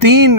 3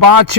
5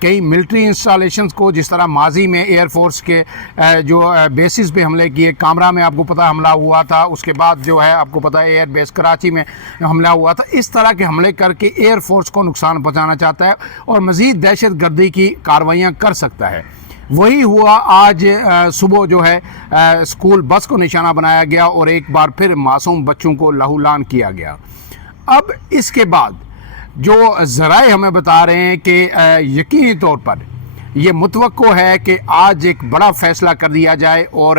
کئی military installations کو، جس طرح ماضی میں ایئر فورس کے جو بیسز پہ حملے کیے، کامرا میں آپ کو پتہ حملہ ہوا تھا، اس کے بعد جو ہے آپ کو پتہ ایئر بیس کراچی میں حملہ ہوا تھا، اس طرح کے حملے کر کے ایئر فورس کو نقصان پہنچانا چاہتا ہے اور مزید دہشت گردی کی کارروائیاں کر سکتا ہے۔ وہی ہوا آج صبح جو ہے اسکول بس کو نشانہ بنایا گیا اور ایک بار پھر معصوم بچوں کو لہولان کیا گیا۔ اب اس کے بعد جو ذرائع ہمیں بتا رہے ہیں کہ یقینی طور پر یہ متوقع ہے کہ آج ایک بڑا فیصلہ کر دیا جائے اور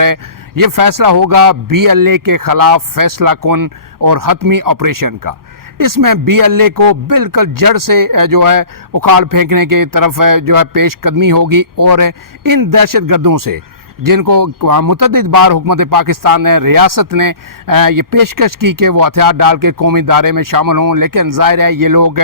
یہ فیصلہ ہوگا BLA کے خلاف فیصلہ کن اور حتمی آپریشن کا۔ اس میں BLA کو بالکل جڑ سے جو ہے اکھاڑ پھینکنے کی طرف جو ہے پیش قدمی ہوگی اور ان دہشت گردوں سے جن کو متعدد بار حکومت پاکستان نے، ریاست نے یہ پیشکش کی کہ وہ ہتھیار ڈال کے قومی دائرے میں شامل ہوں، لیکن ظاہر ہے یہ لوگ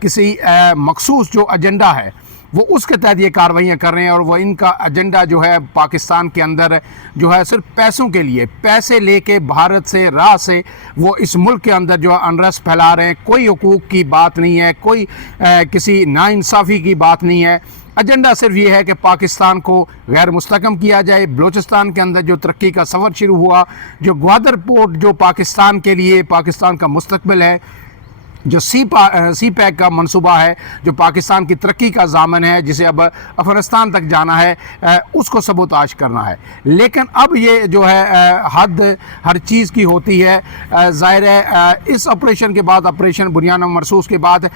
کسی مخصوص جو ایجنڈا ہے وہ اس کے تحت یہ کارروائیاں کر رہے ہیں، اور وہ ان کا ایجنڈا جو ہے پاکستان کے اندر جو ہے صرف پیسوں کے لیے، پیسے لے کے بھارت سے راہ سے وہ اس ملک کے اندر جو ہے انرس پھیلا رہے ہیں۔ کوئی حقوق کی بات نہیں ہے، کوئی کسی ناانصافی کی بات نہیں ہے۔ ایجنڈا صرف یہ ہے کہ پاکستان کو غیر مستحکم کیا جائے۔ بلوچستان کے اندر جو ترقی کا سفر شروع ہوا، جو گوادر پورٹ جو پاکستان کے لیے پاکستان کا مستقبل ہے، جو سی پیک کا منصوبہ ہے، جو پاکستان کی ترقی کا ضامن ہے، جسے اب افغانستان تک جانا ہے، اس کو سبوتاش کرنا ہے۔ لیکن اب یہ جو ہے حد ہر چیز کی ہوتی ہے۔ ظاہر ہے اس آپریشن کے بعد، آپریشن بنیاد مرصوص کے بعد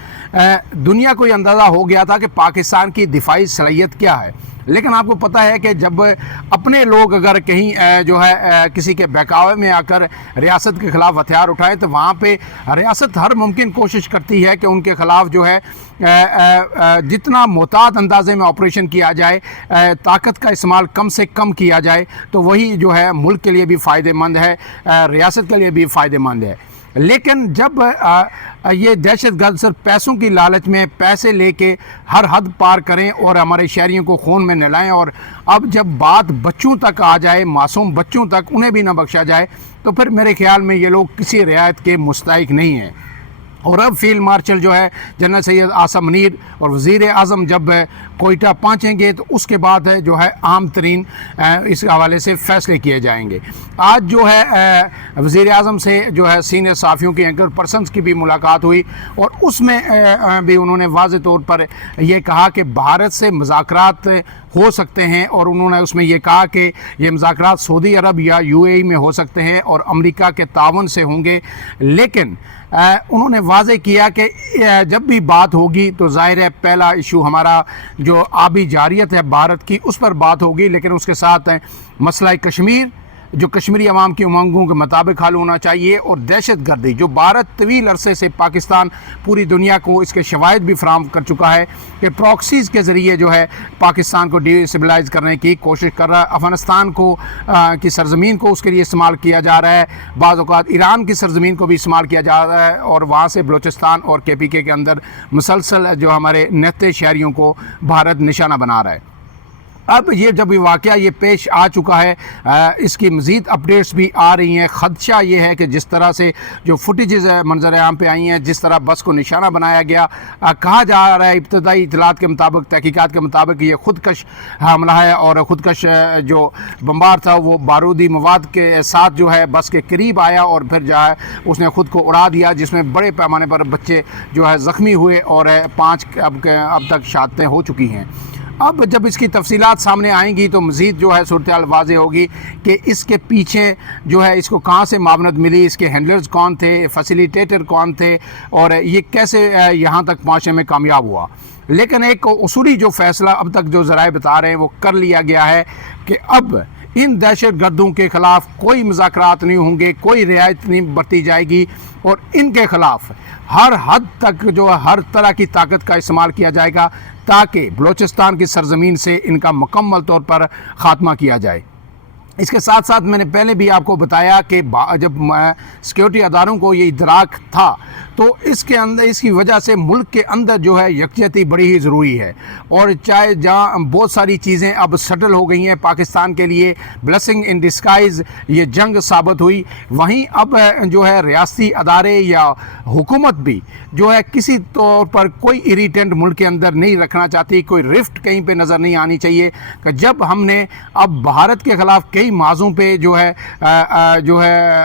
دنیا کو یہ اندازہ ہو گیا تھا کہ پاکستان کی دفاعی صلاحیت کیا ہے، لیکن آپ کو پتہ ہے کہ جب اپنے لوگ اگر کہیں جو ہے کسی کے بہکاوے میں آ کر ریاست کے خلاف ہتھیار اٹھائیں تو وہاں پہ ریاست ہر ممکن کوشش کرتی ہے کہ ان کے خلاف جو ہے جتنا محتاط اندازے میں آپریشن کیا جائے، طاقت کا استعمال کم سے کم کیا جائے، تو وہی جو ہے ملک کے لیے بھی فائدہ مند ہے، ریاست کے لیے بھی فائدہ مند ہے۔ لیکن جب یہ دہشت گرد صرف پیسوں کی لالچ میں پیسے لے کے ہر حد پار کریں اور ہمارے شہریوں کو خون میں نہلائیں، اور اب جب بات بچوں تک آ جائے، معصوم بچوں تک، انہیں بھی نہ بخشا جائے، تو پھر میرے خیال میں یہ لوگ کسی رعایت کے مستحق نہیں ہیں۔ اور اب فیلڈ مارشل جو ہے جنرل سید عاصم منیر اور وزیر اعظم جب کوئٹہ پہنچیں گے تو اس کے بعد جو ہے عام ترین اس حوالے سے فیصلے کیے جائیں گے۔ آج جو ہے وزیر اعظم سے جو ہے سینئر صحافیوں کی اینکر پرسنز کی بھی ملاقات ہوئی، اور اس میں بھی انہوں نے واضح طور پر یہ کہا کہ بھارت سے مذاکرات ہو سکتے ہیں، اور انہوں نے اس میں یہ کہا کہ یہ مذاکرات سعودی عرب یا UAE میں ہو سکتے ہیں اور امریکہ کے تعاون سے ہوں گے، لیکن انہوں نے واضح کیا کہ جب بھی بات ہوگی تو ظاہر ہے پہلا ایشو ہمارا جو آبی جارحیت ہے بھارت کی، اس پر بات ہوگی، لیکن اس کے ساتھ مسئلہ کشمیر جو کشمیری عوام کی امنگوں کے مطابق حل ہونا چاہیے، اور دہشت گردی جو بھارت طویل عرصے سے پاکستان پوری دنیا کو اس کے شواہد بھی فراہم کر چکا ہے کہ پراکسیز کے ذریعے جو ہے پاکستان کو ڈی اسٹیبلائز کرنے کی کوشش کر رہا ہے، افغانستان کو کی سرزمین کو اس کے لیے استعمال کیا جا رہا ہے، بعض اوقات ایران کی سرزمین کو بھی استعمال کیا جا رہا ہے، اور وہاں سے بلوچستان اور KPK کے اندر مسلسل جو ہمارے نہتے شہریوں کو بھارت نشانہ بنا رہا ہے۔ اب یہ جب یہ واقعہ یہ پیش آ چکا ہے، اس کی مزید اپڈیٹس بھی آ رہی ہیں۔ خدشہ یہ ہے کہ جس طرح سے جو فوٹیجز منظر عام پہ آئی ہیں، جس طرح بس کو نشانہ بنایا گیا، کہا جا رہا ہے ابتدائی اطلاعات کے مطابق، تحقیقات کے مطابق یہ خودکش حملہ ہے، اور خودکش جو بمبار تھا وہ بارودی مواد کے ساتھ جو ہے بس کے قریب آیا اور پھر جو ہے اس نے خود کو اڑا دیا، جس میں بڑے پیمانے پر بچے جو ہے زخمی ہوئے، اور 5 اب تک شہادتیں ہو چکی ہیں۔ اب جب اس کی تفصیلات سامنے آئیں گی تو مزید جو ہے صورتحال واضح ہوگی کہ اس کے پیچھے جو ہے اس کو کہاں سے معاونت ملی، اس کے ہینڈلرز کون تھے، فیسیلیٹیٹر کون تھے، اور یہ کیسے یہاں تک پہنچنے میں کامیاب ہوا۔ لیکن ایک اصولی جو فیصلہ اب تک جو ذرائع بتا رہے ہیں وہ کر لیا گیا ہے کہ اب ان دہشت گردوں کے خلاف کوئی مذاکرات نہیں ہوں گے، کوئی رعایت نہیں برتی جائے گی، اور ان کے خلاف ہر حد تک جو ہر طرح کی طاقت کا استعمال کیا جائے گا تاکہ بلوچستان کی سرزمین سے ان کا مکمل طور پر خاتمہ کیا جائے۔ اس کے ساتھ ساتھ میں نے پہلے بھی آپ کو بتایا کہ جب سیکیورٹی اداروں کو یہ ادراک تھا تو اس کے اندر اس کی وجہ سے ملک کے اندر جو ہے یکجہتی بڑی ہی ضروری ہے، اور چاہے جہاں بہت ساری چیزیں اب سیٹل ہو گئی ہیں پاکستان کے لیے، بلیسنگ ان ڈسکائز یہ جنگ ثابت ہوئی، وہیں اب جو ہے ریاستی ادارے یا حکومت بھی جو ہے کسی طور پر کوئی اریٹنٹ ملک کے اندر نہیں رکھنا چاہتی، کوئی رفٹ کہیں پہ نظر نہیں آنی چاہیے کہ جب ہم نے اب بھارت کے خلاف کئی موضوع پہ جو ہے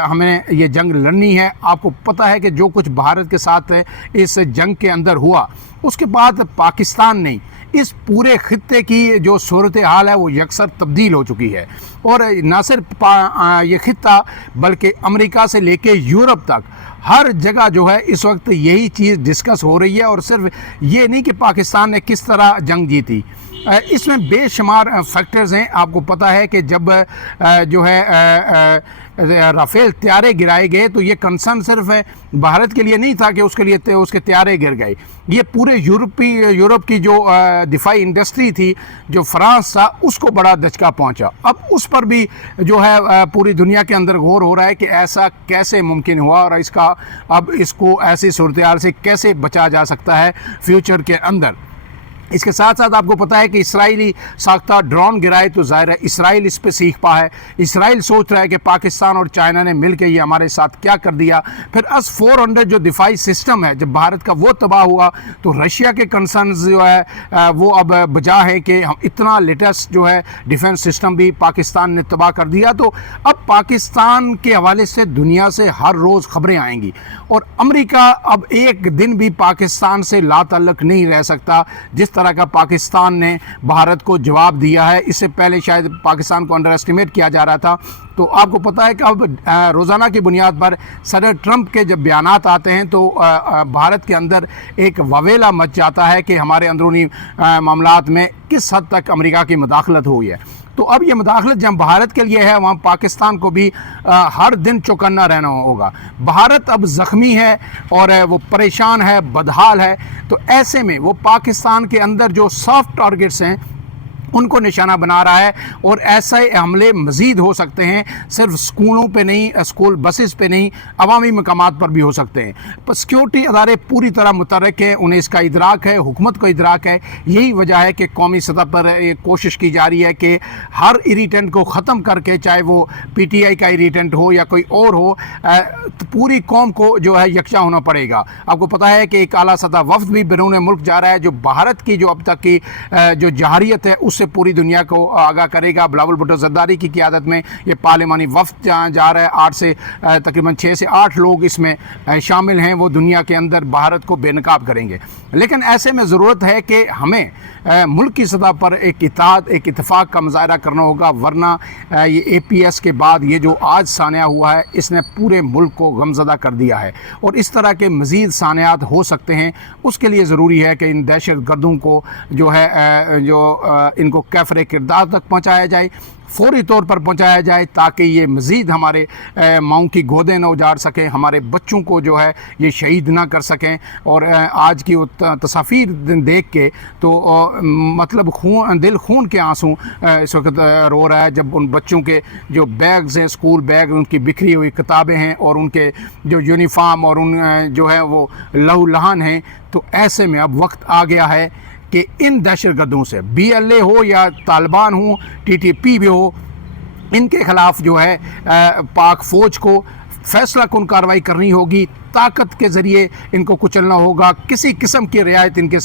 ہمیں یہ جنگ لڑنی ہے۔ آپ کو پتہ ہے کہ جو کچھ بھارت کے ساتھ اس جنگ کے اندر ہوا، اس کے بعد پاکستان نہیں، اس پورے خطے کی جو صورتحال ہے وہ یکسر تبدیل ہو چکی ہے، اور نہ صرف یہ خطہ بلکہ امریکہ سے لے کے یورپ تک ہر جگہ جو ہے اس وقت یہی چیز ڈسکس ہو رہی ہے، اور صرف یہ نہیں کہ پاکستان نے کس طرح جنگ جیتی، اس میں بے شمار فیکٹرز ہیں۔ آپ کو پتہ ہے کہ جب جو ہے رافیل طیارے گرائے گئے تو یہ کنسرن صرف بھارت کے لیے نہیں تھا کہ اس کے طیارے گر گئے، یہ پورے یورپ کی جو دفاعی انڈسٹری تھی، جو فرانس تھا، اس کو بڑا دھچکا پہنچا۔ اب اس پر بھی جو ہے پوری دنیا کے اندر غور ہو رہا ہے کہ ایسا کیسے ممکن ہوا، اور اس کو ایسی صورتحال سے کیسے بچا جا سکتا ہے فیوچر کے اندر۔ اس کے ساتھ ساتھ آپ کو پتہ ہے کہ اسرائیلی ساختہ ڈرون گرائے تو ظاہر ہے اسرائیل اس پہ سیکھ پا ہے، اسرائیل سوچ رہا ہے کہ پاکستان اور چائنا نے مل کے یہ ہمارے ساتھ کیا کر دیا۔ پھر S-400 جو دفاعی سسٹم ہے، جب بھارت کا وہ تباہ ہوا تو رشیا کے کنسرنز جو ہے وہ اب بجا ہے کہ ہم اتنا لیٹسٹ جو ہے ڈیفنس سسٹم بھی پاکستان نے تباہ کر دیا، تو اب پاکستان کے حوالے سے دنیا سے ہر روز خبریں آئیں گی، اور امریکہ اب ایک دن بھی پاکستان سے لا تعلق نہیں رہ سکتا جس طرح کا پاکستان نے بھارت کو جواب دیا ہے۔ اس سے پہلے شاید پاکستان کو انڈر اسٹیمیٹ کیا جا رہا تھا، تو آپ کو پتہ ہے کہ اب روزانہ کی بنیاد پر صدر ٹرمپ کے جب بیانات آتے ہیں تو بھارت کے اندر ایک وویلا مچ جاتا ہے کہ ہمارے اندرونی معاملات میں کس حد تک امریکہ کی مداخلت ہوئی ہے۔ تو اب یہ مداخلت جہاں بھارت کے لیے ہے، وہاں پاکستان کو بھی ہر دن چوکنا رہنا ہوگا۔ بھارت اب زخمی ہے اور وہ پریشان ہے، بدحال ہے، تو ایسے میں وہ پاکستان کے اندر جو سافٹ ٹارگٹس ہیں ان کو نشانہ بنا رہا ہے، اور ایسے حملے مزید ہو سکتے ہیں، صرف سکولوں پہ نہیں، اسکول بسز پہ نہیں، عوامی مقامات پر بھی ہو سکتے ہیں۔ پر سیکیورٹی ادارے پوری طرح متحرک ہیں، انہیں اس کا ادراک ہے، حکومت کو ادراک ہے۔ یہی وجہ ہے کہ قومی سطح پر یہ کوشش کی جا رہی ہے کہ ہر اریٹنٹ کو ختم کر کے، چاہے وہ PTI کا اریٹنٹ ہو یا کوئی اور ہو، پوری قوم کو جو ہے یکجا ہونا پڑے گا۔ آپ کو پتہ ہے کہ ایک اعلیٰ سطح وفد بھی بیرون ملک جا رہا ہے، جو بھارت کی جو اب تک کی جو جہریت ہے اس سے پوری دنیا کو آگاہ کرے گا۔ بلاول بھٹو زرداری کی قیادت میں یہ پارلیمانی وفد جا رہا ہے، تقریباً 6 سے 8 لوگ اس میں شامل ہیں، وہ دنیا کے اندر بھارت کو بے نقاب کریں گے۔ لیکن ایسے میں ضرورت ہے کہ ہمیں ملک کی سطح پر ایک اتحاد، ایک اتفاق کا مظاہرہ کرنا ہوگا، ورنہ یہ APS کے بعد یہ جو آج سانحہ ہوا ہے اس نے پورے ملک کو غمزدہ کر دیا ہے، اور اس طرح کے مزید سانحات ہو سکتے ہیں۔ اس کے لیے ضروری ہے کہ ان دہشت گردوں کو جو ہے ان کو کیفر کردار تک پہنچایا جائے، فوری طور پر پہنچایا جائے، تاکہ یہ مزید ہمارے ماؤں کی گودیں نہ اجاڑ سکیں، ہمارے بچوں کو جو ہے یہ شہید نہ کر سکیں۔ اور آج کی وہ تصاویر دیکھ کے تو مطلب دل خون کے آنسوں اس وقت رو رہا ہے، جب ان بچوں کے جو بیگز ہیں، اسکول بیگ، ان کی بکھری ہوئی کتابیں ہیں، اور ان کے جو یونیفارم اور ان جو ہے وہ لہو لہان ہیں۔ تو ایسے میں اب وقت آ گیا ہے کہ ان دہشت گردوں سے BLA ہو یا طالبان ہو، TTP بھی ہو، ان کے خلاف جو ہے پاک فوج کو فیصلہ کن کارروائی کرنی ہوگی، طاقت کے ذریعے ان کو کچلنا ہوگا، کسی قسم کی رعایت ان کے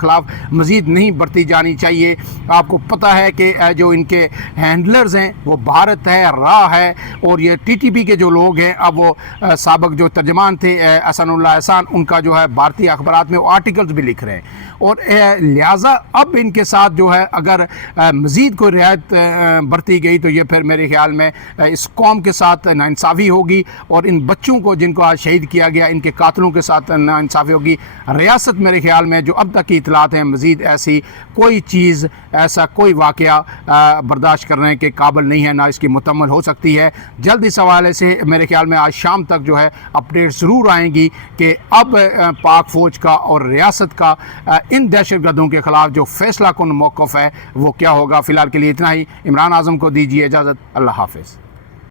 خلاف مزید نہیں برتی جانی چاہیے۔ آپ کو پتہ ہے کہ جو ان کے ہینڈلرز ہیں وہ بھارت ہے، راہ ہے، اور یہ TTP کے جو لوگ ہیں، اب وہ سابق جو ترجمان تھے احسان اللہ احسان، ان کا جو ہے بھارتی اخبارات میں وہ آرٹیکلز بھی لکھ رہے ہیں، اور لہٰذا اب ان کے ساتھ جو ہے اگر مزید کوئی رعایت برتی گئی تو یہ پھر میرے خیال میں اس قوم کے ساتھ ناانصافی ہوگی، اور ان بچوں کو جن کو آج شہید کیا گیا، ان کے قاتلوں کے ساتھ ناانصافی ہوگی۔ ریاست میرے خیال میں جو اب تک کی اطلاعات ہیں، مزید ایسی کوئی چیز، ایسا کوئی واقعہ برداشت کرنے کے قابل نہیں ہے، نہ اس کی مکمل ہو سکتی ہے۔ جلد اس حوالے سے میرے خیال میں آج شام تک جو ہے اپڈیٹ ضرور آئیں گی کہ اب پاک فوج کا اور ریاست کا ان دہشت گردوں کے خلاف جو فیصلہ کن موقف ہے وہ کیا ہوگا۔ فی الحال کے لیے اتنا ہی۔ عمران اعظم کو دیجیے اجازت، اللہ حافظ۔